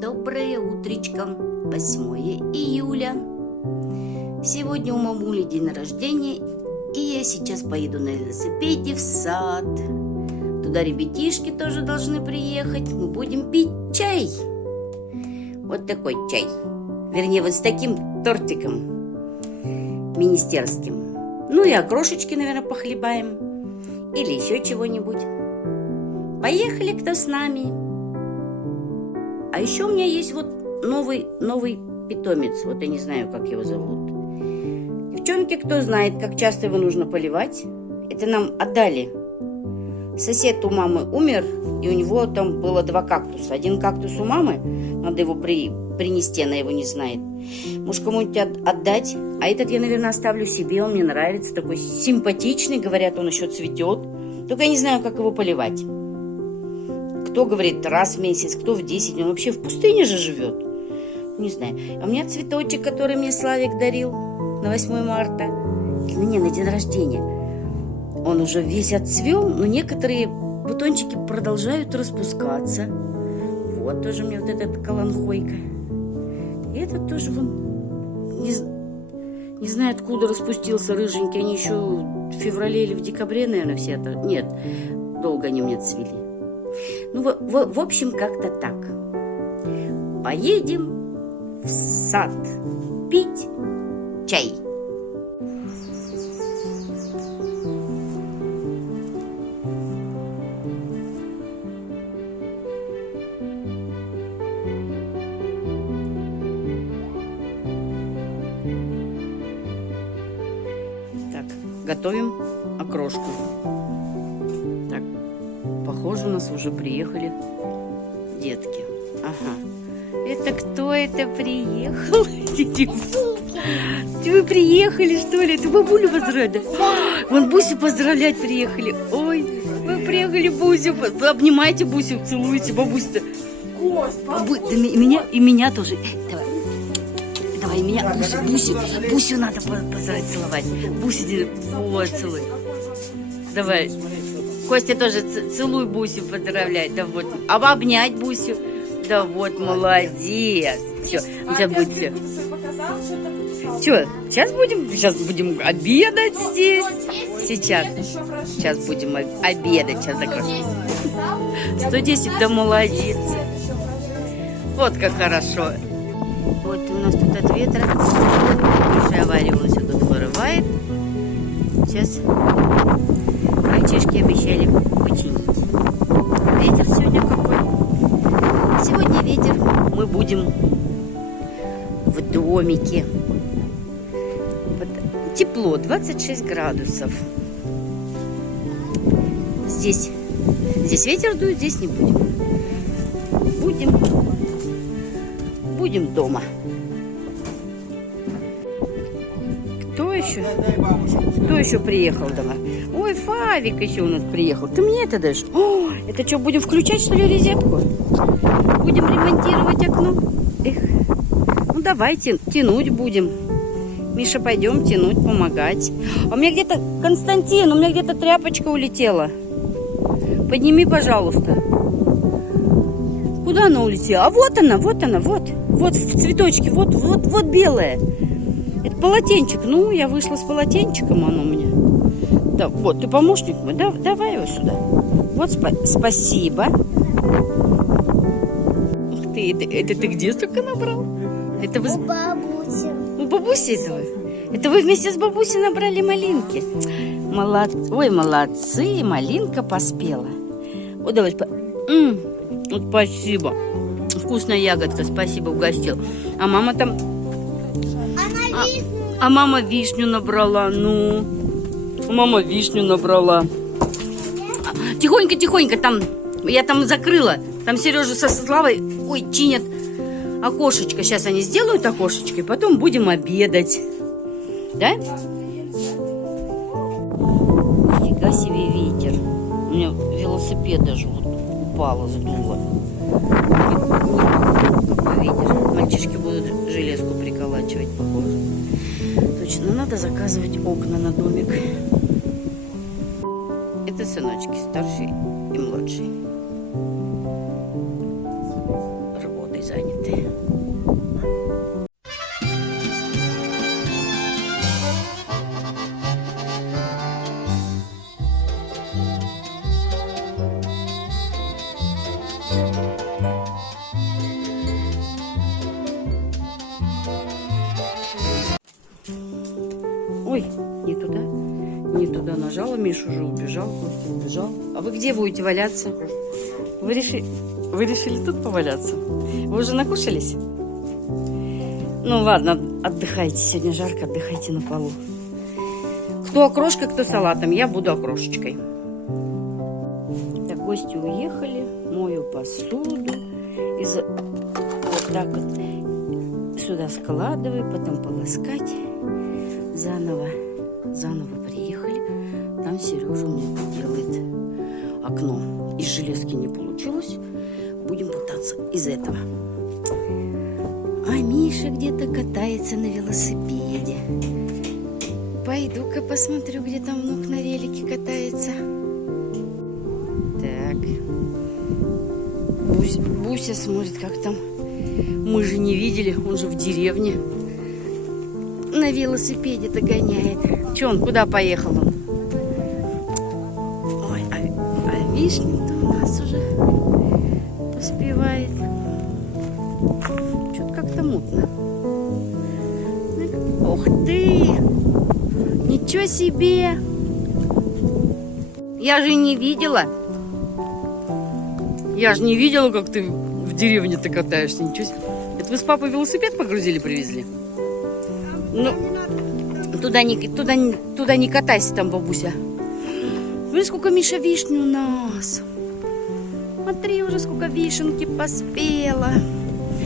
Доброе утречко, 8 июля. Сегодня у мамули день рождения, и я сейчас поеду на велосипеде в сад. Туда ребятишки тоже должны приехать. Мы будем пить чай. Вот такой чай. Вернее, вот с таким тортиком министерским. Ну и окрошечки, наверное, похлебаем. Или еще чего-нибудь. Поехали, кто с нами? А еще у меня есть вот новый питомец. Вот я не знаю, как его зовут. Девчонки, кто знает, как часто его нужно поливать? Это нам отдали. Сосед у мамы умер, и у него там было 2 кактуса. Один кактус у мамы, надо его принести, она его не знает. Может, кому-нибудь отдать? А этот я, наверное, оставлю себе, он мне нравится. Такой симпатичный, говорят, он еще цветет. Только я не знаю, как его поливать. Кто говорит раз в месяц, кто в 10. Он вообще в пустыне же живет. Не знаю. А у меня цветочек, который мне Славик дарил на 8 марта. Не, на день рождения. Он уже весь отцвел, но некоторые бутончики продолжают распускаться. Вот тоже у меня вот этот каланхойка. И этот тоже вон, не знаю, откуда распустился рыженький. Они еще в феврале или в декабре, наверное, все это... Нет, долго они мне цвели. Ну, в общем, как-то так. Поедем в сад пить чай. Так, готовим окрошку. Так, похоже, у нас уже приехали детки. Ага. Это кто это приехал? Вы приехали, что ли? Это бабулю поздравляют? Вон Бусю поздравлять приехали. Ой, вы приехали Бусю. Обнимайте Бусю, целуйте бабуся. И меня тоже. Давай, меня, Бусю надо поздравить, целовать. Бусю, вот, целуй. Давай. Костя тоже целуй Бусю, поздравляй. Да вот. А обнять Бусю. Да вот, молодец. Все, у тебя будет все. Что, сейчас будем обедать здесь. Сейчас будем обедать. Сейчас закроем. 110, да молодец. Вот как хорошо. Вот у нас тут от ветра. Большая авария у нас тут вырывает. Сейчас мальчишки обещали починить. Ветер сегодня какой. Сегодня ветер. Мы будем в домике. Тепло, 26 градусов. Здесь ветер дует, здесь не будем. Будем дома. Кто еще приехал дома? Ой, Фавик еще у нас приехал. Ты мне это даешь? О, это что, будем включать, что ли, розетку? Будем ремонтировать окно? Эх. Ну, давайте, тянуть будем. Миша, пойдем тянуть, помогать. А у меня где-то, Константин, у меня где-то тряпочка улетела. Подними, пожалуйста. Куда она улетела? А вот она. Вот в цветочке, вот белая. Это полотенчик. Ну, я вышла с полотенчиком, оно у меня. Да, вот, ты помощник мой. Давай его сюда. Вот, спасибо. Ух ты, это ты где столько набрал? Это вы... У бабуси. У бабуси этого? Это вы вместе с бабусей набрали малинки? Ой, молодцы, малинка поспела. Вот, давай, вот, спасибо. Вкусная ягодка, спасибо, угостил. А мама там... А мама вишню набрала, ну. Мама вишню набрала. Тихонько, там, я там закрыла. Там Сережа со Славой, ой, чинят окошечко. Сейчас они сделают окошечко, и потом будем обедать. Да? Нифига себе ветер. У меня велосипед даже вот упало, сдуло. Какой ветер. Мальчишки будут железку приколачивать, похоже. Точно, надо заказывать окна на домик. Это сыночки, старший и младший. Работой заняты. Не туда нажала. Миша уже убежал, Костя убежал. А вы где будете валяться? Вы решили тут поваляться? Вы уже накушались? Ну ладно, отдыхайте. Сегодня жарко, отдыхайте на полу. Кто окрошкой, кто салатом. Я буду окрошечкой. Так, гости уехали. Мою посуду. Вот так вот сюда складываю, потом полоскать. Заново приехали. Там Сережа мне делает окно. Из железки не получилось. Будем пытаться из этого. А Миша где-то катается на велосипеде. Пойду-ка посмотрю, где там внук на велике катается. Так. Буся смотрит, как там. Мы же не видели, он же в деревне. На велосипеде-то гоняет. Че он, куда поехал он? Ой, а вишня-то у нас уже поспевает. Что-то как-то мутно. Ух ты! Ничего себе! Я же не видела. Я же не видела, как ты в деревне-то катаешься. Ничего себе. Это вы с папой велосипед погрузили, привезли? Ну, туда не катайся, там, бабуся. Смотри, сколько, Миша, вишни у нас. Смотри, уже сколько вишенки поспела.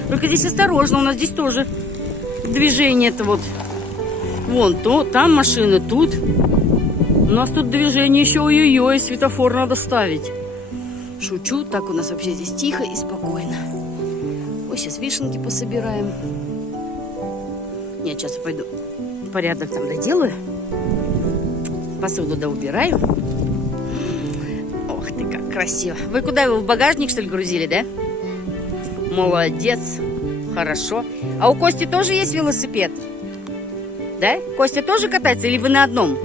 Только здесь осторожно, у нас здесь тоже движение-то вот. Вон, там машины, тут. У нас тут движение еще, ой-ой-ой, светофор надо ставить. Шучу, так у нас вообще здесь тихо и спокойно. Ой, сейчас вишенки пособираем. Нет, сейчас я пойду порядок там доделаю. Посуду доубираю. Ох ты, как красиво. Вы куда его, в багажник, что ли, грузили, да? Молодец. Хорошо. А у Кости тоже есть велосипед? Да? Костя тоже катается или вы на одном?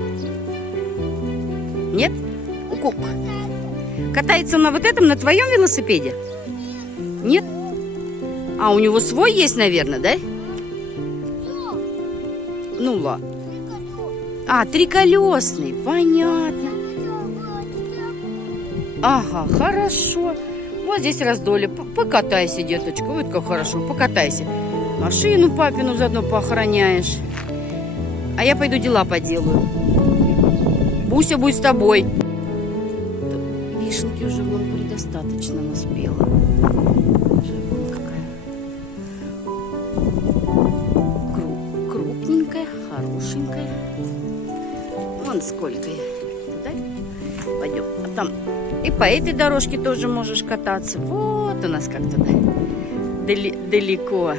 Нет? Катается он на вот этом, на твоем велосипеде? Нет? А у него свой есть, наверное, да? Ну ладно. А, триколесный, понятно. Ага, хорошо. Вот здесь раздолье. Покатайся, деточка. Вот как хорошо, покатайся. Машину папину заодно поохраняешь. А я пойду дела поделаю. Буся будет с тобой. Вишенки уже вон предостаточно наспела. Вон какая. Крупненькая, хорошенькая. Вон сколько. Да? Пойдем. А там и по этой дорожке тоже можешь кататься. Вот у нас как туда далеко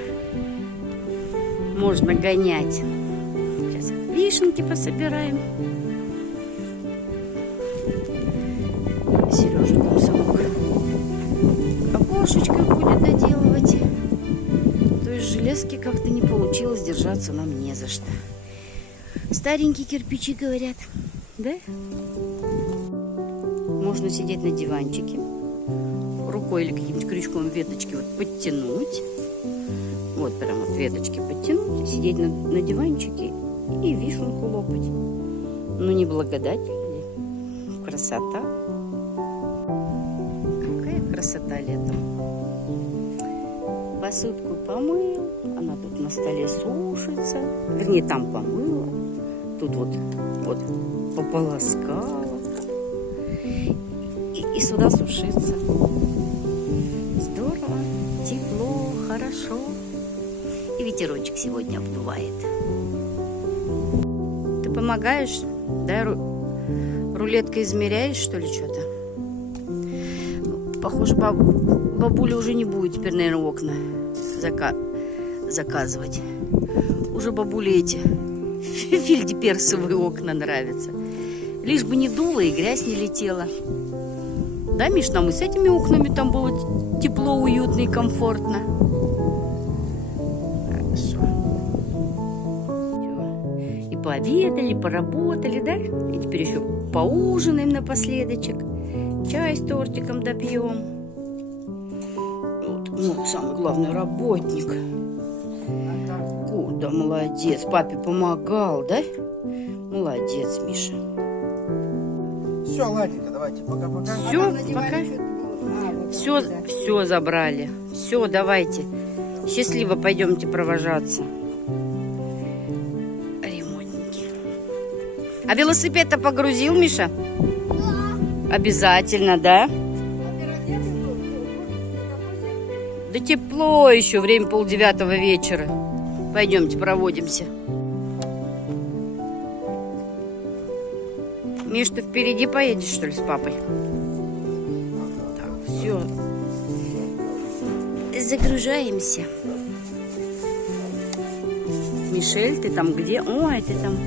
можно гонять. Сейчас вишенки пособираем. Сережа там сынок окошечко будет доделывать. То есть железки как-то не получилось, держаться нам не за что. Старенькие кирпичи, говорят, да? Можно сидеть на диванчике, рукой или каким-нибудь крючком веточки вот подтянуть. Вот прям вот веточки подтянуть, сидеть на диванчике и вишенку лопать. Ну не благодать, красота. Какая красота летом. Посудку помыл, она тут на столе сушится. Вернее, там помыла. Тут вот пополоскала. И сюда сушиться. Здорово, тепло, хорошо. И ветерочек сегодня обдувает. Ты помогаешь? Да, рулеткой измеряешь, что ли, что-то? Похоже, бабуля уже не будет теперь, наверное, окна заказывать. Уже бабуле эти фельдеперсовые окна нравятся. Лишь бы не дуло и грязь не летела. Да, Миш, нам и с этими окнами там было тепло, уютно и комфортно. Хорошо. И пообедали, поработали, да? И теперь еще поужинаем напоследочек. Чай с тортиком допьем. Вот самый главный работник. Куда молодец. Папе помогал, да? Молодец, Миша. Все, ладненько, давайте, пока-пока. Все, пока. Все забрали. Все, давайте. Счастливо пойдемте провожаться. Ремонтники. А велосипед-то погрузил, Миша? Да. Обязательно, да? Да тепло еще, время 8:30 вечера. Пойдемте, проводимся. Миш, ты впереди поедешь, что ли, с папой? Так, все. Загружаемся. Мишель, ты там где? Ой, ты там.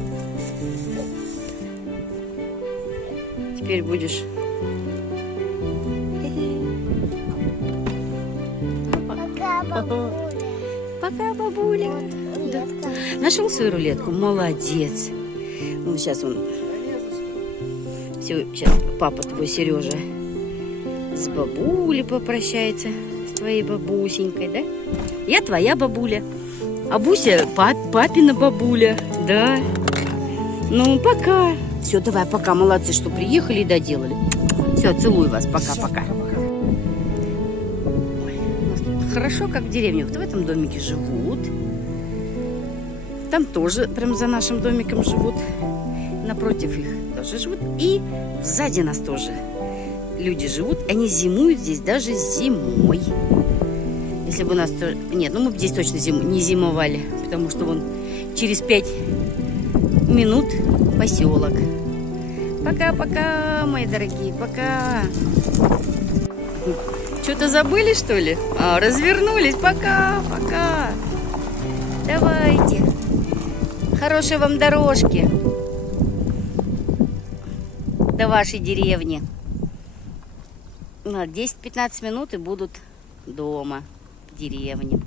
Теперь будешь. Пока, бабуля. Да. Нашел свою рулетку? Молодец. Ну, сейчас он... Все, сейчас папа твой, Сережа, с бабулей попрощается, с твоей бабусенькой, да? Я твоя бабуля, а Буся папина бабуля, да? Ну, пока. Все, давай, пока, молодцы, что приехали и доделали. Все, целую вас, пока-пока. Хорошо, как в деревне. Вот в этом домике живут. Там тоже, прям за нашим домиком живут. Напротив их тоже живут. И сзади нас тоже люди живут. Они зимуют здесь даже зимой. Если бы у нас... Нет, ну мы бы здесь точно не зимовали. Потому что вон через 5 минут поселок. Пока-пока, мои дорогие, пока. Что-то забыли, что ли? А, развернулись. Пока-пока. Давайте. Хорошей вам дорожки до вашей деревни. 10-15 минут и будут дома, в деревне.